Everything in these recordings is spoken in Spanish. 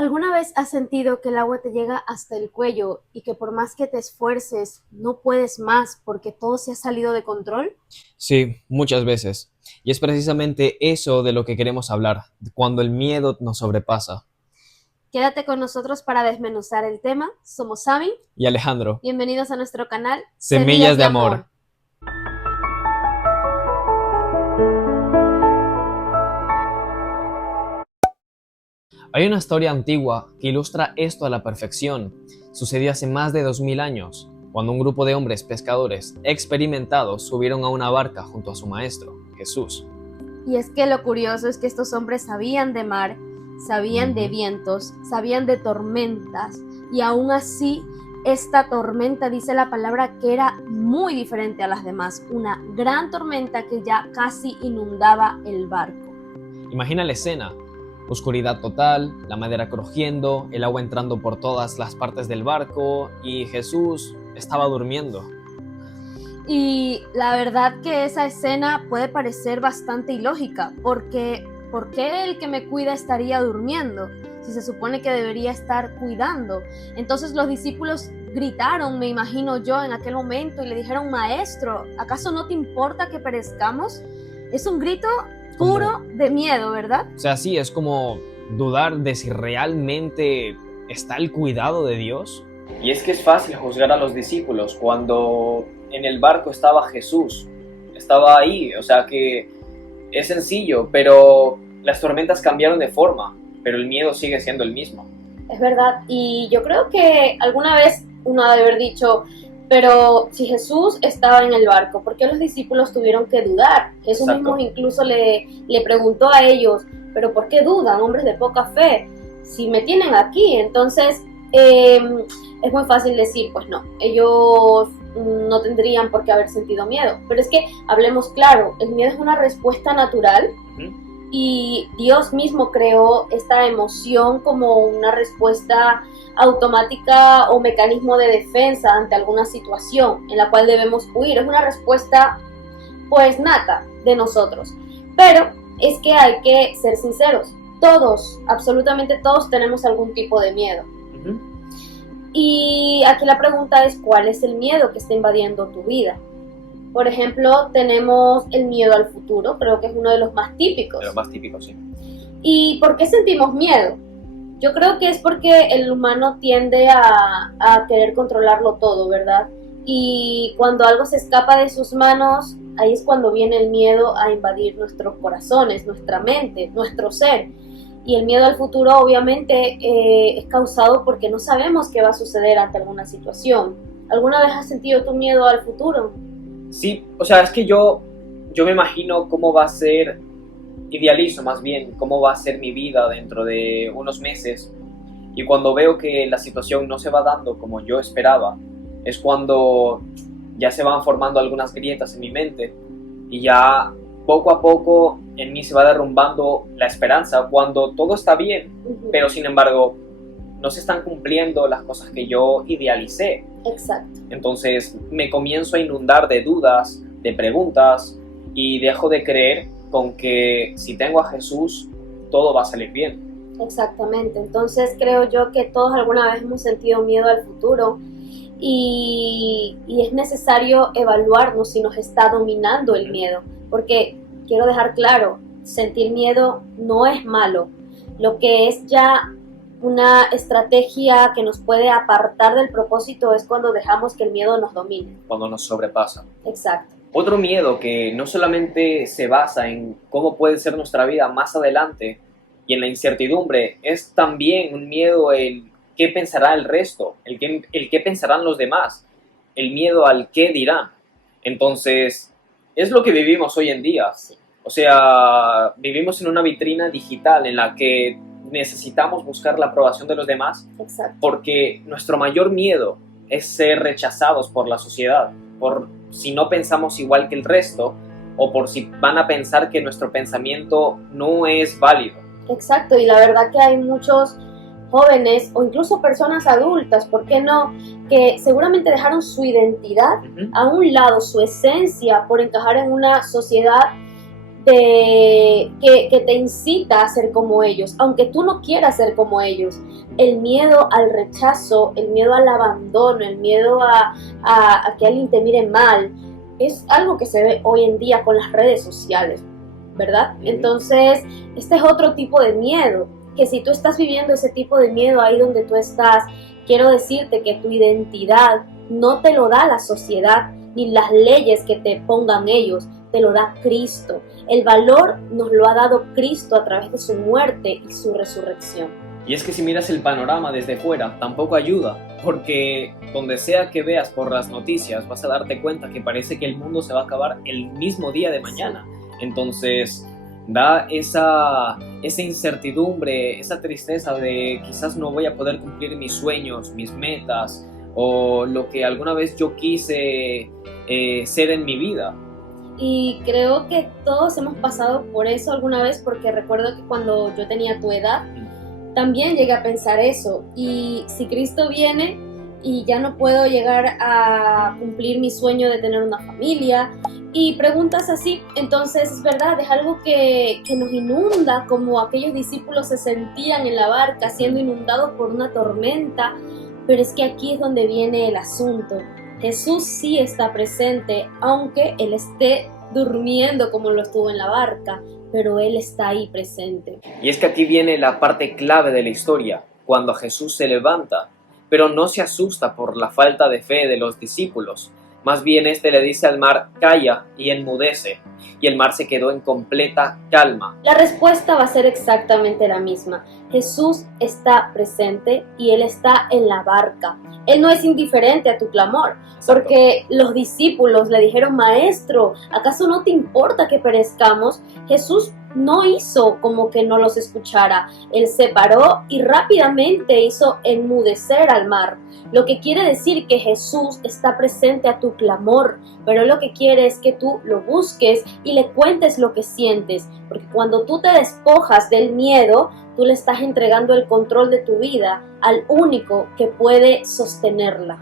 ¿Alguna vez has sentido que el agua te llega hasta el cuello y que por más que te esfuerces, no puedes más porque todo se ha salido de control? Sí, muchas veces. Y es precisamente eso de lo que queremos hablar, cuando el miedo nos sobrepasa. Quédate con nosotros para desmenuzar el tema. Somos Sami. Y Alejandro, Bienvenidos a nuestro canal Semillas semillas de de amor. Amor. Hay una historia antigua que ilustra esto a la perfección. Sucedió hace más de 2000 años, cuando un grupo de hombres pescadores experimentados subieron a una barca junto a su maestro, Jesús. Y es que lo curioso es que estos hombres sabían de mar, sabían de Ujú. vientos, sabían de tormentas, y aún así esta tormenta, dice la palabra, que era muy diferente a las demás, una gran tormenta que ya casi inundaba el barco. Imagina la escena: oscuridad total, la madera crujiendo, el agua entrando por todas las partes del barco y Jesús estaba durmiendo. Y la verdad que esa escena puede parecer bastante ilógica, porque ¿por qué el que me cuida estaría durmiendo? Si se supone que debería estar cuidando. Entonces los discípulos gritaron, me imagino yo, en aquel momento y le dijeron: Maestro, ¿acaso no te importa que perezcamos? Es un grito Como, puro de miedo, ¿verdad? o sea, sí, es como dudar de si realmente está el cuidado de Dios. Y es que es fácil juzgar a los discípulos cuando en el barco estaba Jesús, estaba ahí, o sea que es sencillo, pero las tormentas cambiaron de forma, pero el miedo sigue siendo el mismo. Es verdad, y yo creo que alguna vez uno ha de haber dicho, pero si Jesús estaba en el barco, ¿por qué los discípulos tuvieron que dudar? Jesús Exacto. mismo incluso le preguntó a ellos, pero ¿por qué dudan, hombres de poca fe? Si me tienen aquí, entonces es muy fácil decir, pues no, ellos no tendrían por qué haber sentido miedo, pero es que hablemos claro, el miedo es una respuesta natural y Dios mismo creó esta emoción como una respuesta automática o mecanismo de defensa ante alguna situación en la cual debemos huir. Es una respuesta pues nata de nosotros. Pero es que hay que ser sinceros. Todos, absolutamente todos tenemos algún tipo de miedo. Ujú. Y aquí la pregunta es, ¿cuál es el miedo que está invadiendo tu vida? Por ejemplo, tenemos el miedo al futuro, creo que es uno de los más típicos. De lo más típico, sí. ¿Y por qué sentimos miedo? Yo creo que es porque el humano tiende a querer controlarlo todo, ¿verdad? Y cuando algo se escapa de sus manos, ahí es cuando viene el miedo a invadir nuestros corazones, nuestra mente, nuestro ser. Y el miedo al futuro obviamente es causado porque no sabemos qué va a suceder ante alguna situación. ¿Alguna vez has sentido tu miedo al futuro? Sí, o sea, es que yo me imagino cómo va a ser, idealizo más bien, cómo va a ser mi vida dentro de unos meses. Y cuando veo que la situación no se va dando como yo esperaba, es cuando ya se van formando algunas grietas en mi mente y ya poco a poco en mí se va derrumbando la esperanza cuando todo está bien, pero sin embargo no se están cumpliendo las cosas que yo idealicé. Exacto. Entonces me comienzo a inundar de dudas, de preguntas y dejo de creer con que si tengo a Jesús todo va a salir bien. Exactamente, entonces creo yo que todos alguna vez hemos sentido miedo al futuro y es necesario evaluarnos si nos está dominando el miedo, porque quiero dejar claro, sentir miedo no es malo, lo que es ya una estrategia que nos puede apartar del propósito es cuando dejamos que el miedo nos domine. Cuando nos sobrepasa. Exacto. Otro miedo que no solamente se basa en cómo puede ser nuestra vida más adelante y en la incertidumbre, es también un miedo el qué pensará el resto, el qué pensarán los demás, el miedo al qué dirán. Entonces, es lo que vivimos hoy en día. Sí. O sea, vivimos en una vitrina digital en la que necesitamos buscar la aprobación de los demás. Exacto. Porque nuestro mayor miedo es ser rechazados por la sociedad, por si no pensamos igual que el resto o por si van a pensar que nuestro pensamiento no es válido. Exacto, y la verdad que hay muchos jóvenes o incluso personas adultas, ¿por qué no? Que seguramente dejaron su identidad a un lado, su esencia, por encajar en una sociedad que te incita a ser como ellos, aunque tú no quieras ser como ellos. El miedo al rechazo, el miedo al abandono, el miedo a que alguien te mire mal, es algo que se ve hoy en día con las redes sociales, ¿verdad? Entonces, este es otro tipo de miedo, que si tú estás viviendo ese tipo de miedo ahí donde tú estás, quiero decirte que tu identidad no te lo da la sociedad, ni las leyes que te pongan ellos, te lo da Cristo. El valor nos lo ha dado Cristo a través de su muerte y su resurrección. Y es que si miras el panorama desde fuera, tampoco ayuda, porque donde sea que veas por las noticias vas a darte cuenta que parece que el mundo se va a acabar el mismo día de mañana. Entonces da esa incertidumbre, esa tristeza de quizás no voy a poder cumplir mis sueños, mis metas o lo que alguna vez yo quise ser en mi vida. Y creo que todos hemos pasado por eso alguna vez, porque recuerdo que cuando yo tenía tu edad, también llegué a pensar eso. Y si Cristo viene y ya no puedo llegar a cumplir mi sueño de tener una familia, y preguntas así, entonces es verdad, es algo que nos inunda, como aquellos discípulos se sentían en la barca siendo inundados por una tormenta. Pero es que aquí es donde viene el asunto. Jesús sí está presente, aunque Él esté durmiendo como lo estuvo en la barca, pero Él está ahí presente. Y es que aquí viene la parte clave de la historia, cuando Jesús se levanta, pero no se asusta por la falta de fe de los discípulos. Más bien le dice al mar, calla, y enmudece, y el mar se quedó en completa calma. La respuesta va a ser exactamente la misma. Jesús está presente y Él está en la barca. Él no es indiferente a tu clamor, porque los discípulos le dijeron, Maestro, ¿acaso no te importa que perezcamos? Jesús no hizo como que no los escuchara. Él se paró y rápidamente hizo enmudecer al mar. Lo que quiere decir que Jesús está presente a tu clamor, pero lo que quiere es que tú lo busques y le cuentes lo que sientes, porque cuando tú te despojas del miedo, tú le estás entregando el control de tu vida al único que puede sostenerla.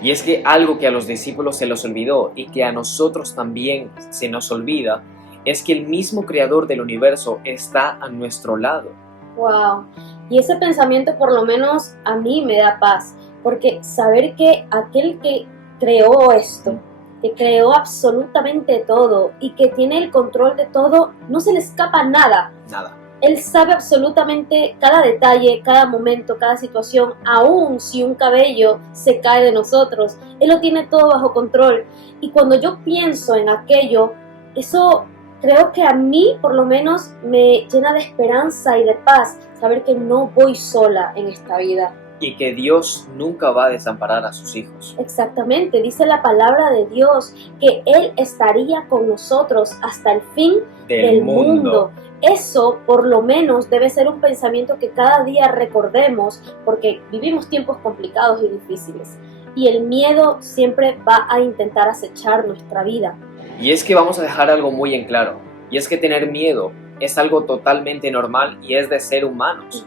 Y es que algo que a los discípulos se les olvidó y que a nosotros también se nos olvida, es que el mismo creador del universo está a nuestro lado. Wow, y ese pensamiento por lo menos a mí me da paz, porque saber que aquel que creó esto, que creó absolutamente todo y que tiene el control de todo, no se le escapa nada. Nada. Él sabe absolutamente cada detalle, cada momento, cada situación, aún si un cabello se cae de nosotros. Él lo tiene todo bajo control. Y cuando yo pienso en aquello, eso creo que a mí por lo menos me llena de esperanza y de paz, saber que no voy sola en esta vida. Y que Dios nunca va a desamparar a sus hijos. Exactamente, dice la palabra de Dios que Él estaría con nosotros hasta el fin del mundo. Eso por lo menos debe ser un pensamiento que cada día recordemos, porque vivimos tiempos complicados y difíciles. Y el miedo siempre va a intentar acechar nuestra vida. Y es que vamos a dejar algo muy en claro, y es que tener miedo es algo totalmente normal y es de ser humanos.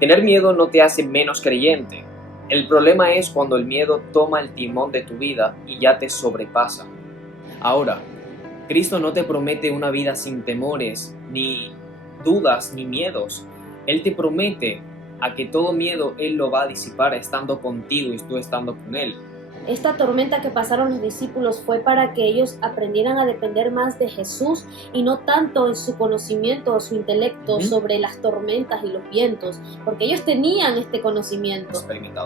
Tener miedo no te hace menos creyente. El problema es cuando el miedo toma el timón de tu vida y ya te sobrepasa. Ahora, Cristo no te promete una vida sin temores, ni dudas, ni miedos. Él te promete a que todo miedo Él lo va a disipar estando contigo y tú estando con Él. Esta tormenta que pasaron los discípulos fue para que ellos aprendieran a depender más de Jesús y no tanto en su conocimiento o su intelecto sobre las tormentas y los vientos, porque ellos tenían este conocimiento,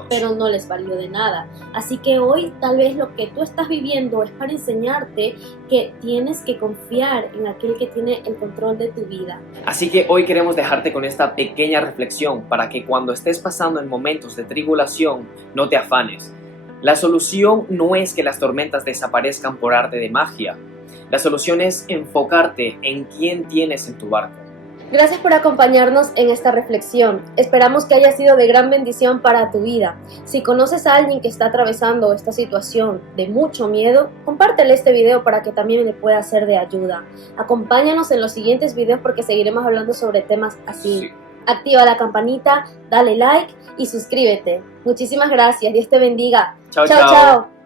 pero no les valió de nada. Así que hoy tal vez lo que tú estás viviendo es para enseñarte que tienes que confiar en aquel que tiene el control de tu vida. Así que hoy queremos dejarte con esta pequeña reflexión para que cuando estés pasando en momentos de tribulación no te afanes. La solución no es que las tormentas desaparezcan por arte de magia. La solución es enfocarte en quién tienes en tu barco. Gracias por acompañarnos en esta reflexión. Esperamos que haya sido de gran bendición para tu vida. Si conoces a alguien que está atravesando esta situación de mucho miedo, compártele este video para que también le pueda ser de ayuda. Acompáñanos en los siguientes videos porque seguiremos hablando sobre temas así. Sí. Activa la campanita, dale like y suscríbete. Muchísimas gracias. Dios te bendiga. Chao, Chao, chao. chao.